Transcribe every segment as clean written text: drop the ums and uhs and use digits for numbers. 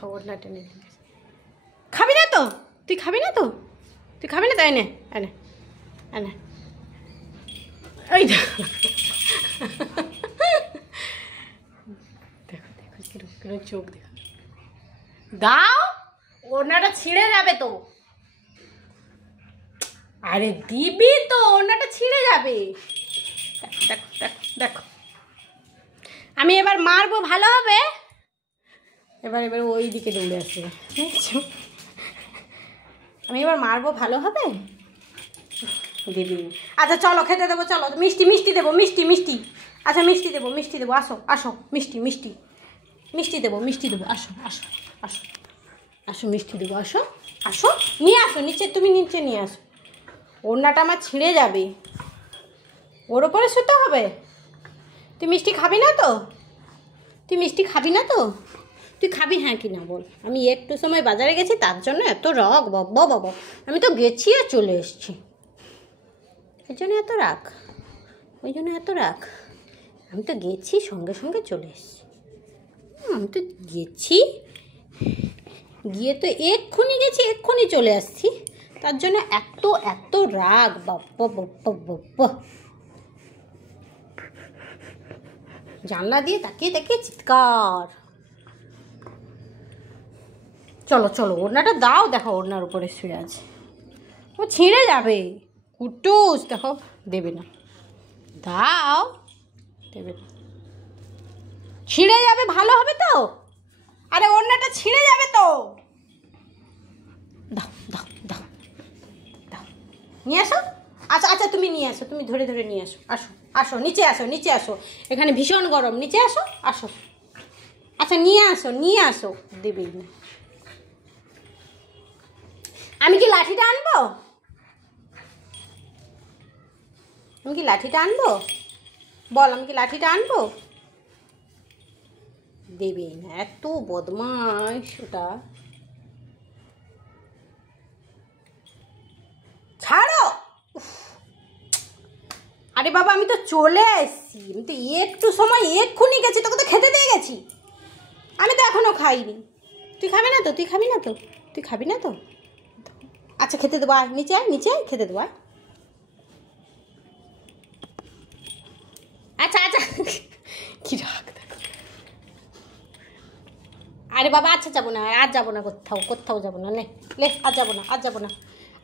দেখো ওড়না টেনে নিয়ে গেছে। খাবি না তো? তুই খাবি না তো? তুই খাবি না তো? এনে এনে এনে এই দেখো দেখো দেখো কিরকম চোখ দেখো। দাও, ওড়নাটা ছিঁড়ে যাবে তো। আরে দিবি তো, ওড়নাটা ছিঁড়ে যাবে। দেখো দেখো দেখো দেখো, আমি এবার মারবো ভালো হবে। এবার এবার ওই দিকে দৌড়ে আসবে, বুঝছো? আমি এবার মারবো ভালো হবে। দিবি? আচ্ছা চলো খেতে দেবো, চলো। মিষ্টি মিষ্টি দেবো, মিষ্টি মিষ্টি। আচ্ছা মিষ্টি দেবো, মিষ্টি দেবো। আসো আসো, মিষ্টি মিষ্টি মিষ্টি দেবো, মিষ্টি দেবো। আসো আসো আসো আসো, মিষ্টি দেবো। আসো আসো, নিয়ে আসো নিচে, তুমি নিচে নিয়ে আসো। ওড়নাটা আমার ছিঁড়ে যাবে, ওর ওপরে শুতে হবে। তুই মিষ্টি খাবি না তো? তুই মিষ্টি খাবি না তো? তুই খাবি হ্যাঁ কি না বল। আমি একটু সময় বাজারে গেছি, তার জন্য এত রাগ। বাবা বাবা, আমি তো গেছি আর চলে এসেছি, এই জন্য এত রাগ, ওই জন্য এত রাগ। আমি তো গেছি, সঙ্গে সঙ্গে চলে এসেছি। আমি তো গেছি, গিয়ে তো এক্ষুনি গেছি, এক্ষুনি চলে আসছি, তার জন্য এত এত রাগ। বাবা বাবা বাবা, জানলা দিয়ে তাকিয়ে তাকিয়ে চিৎকার। চলো চলো, ওড়নাটা দাও। দেখো ওড়নার উপরে শুয়ে আছে, ও ছিঁড়ে যাবে। কুটুস দেখো, দেবে না। দাও, দেবে না। ছিঁড়ে যাবে, ভালো হবে তো? আরে ওড়নাটা ছিঁড়ে যাবে তো। দাও দাও দাও দাও, নিয়ে আসো। আচ্ছা আচ্ছা, তুমি নিয়ে আসো, তুমি ধরে ধরে নিয়ে আসো। আসো আসো, নিচে আসো, নিচে আসো। এখানে ভীষণ গরম, নিচে আসো আসো। আচ্ছা নিয়ে আসো, নিয়ে আসো। দেবেই না। আমি কি লাঠিটা আনবো? আমি কি লাঠিটা আনবো? বল, আমি কি লাঠিটা আনবো? দেবেই না, এত বদমাশ ওটা। ছাড়ো। আরে বাবা, আমি তো চলে এসেছি, আমি তো একটু সময় এক্ষুনি গেছি, তোকে তো খেতে দিয়ে গেছি। আমি তো এখনো খাইনি। তুই খাবি না তো? তুই খাবি না তো? তুই খাবি না তো? আচ্ছা খেতে দেবো, আয় নিচে, আয় নিচে, আয় খেতে দেবো, আয়। আচ্ছা আচ্ছা, কি রাখ। আরে বাবা, আচ্ছা যাবো না, আর যাবো না, কোথাও কোথাও যাবো না। লে লে, আর যাবো না, আর যাবো না।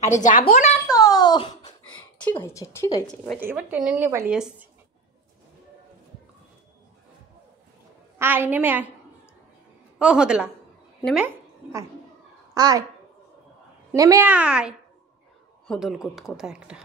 আরে যাবো না তো। ঠিক হয়েছে, ঠিক হয়েছে। এবার এবার টেনে নিয়ে পালিয়ে এসছি। আয়, নেমে আয়। ও হোদলা, নেমে আয়, আয় নেমে আয়। হোদল কোথায় একটা।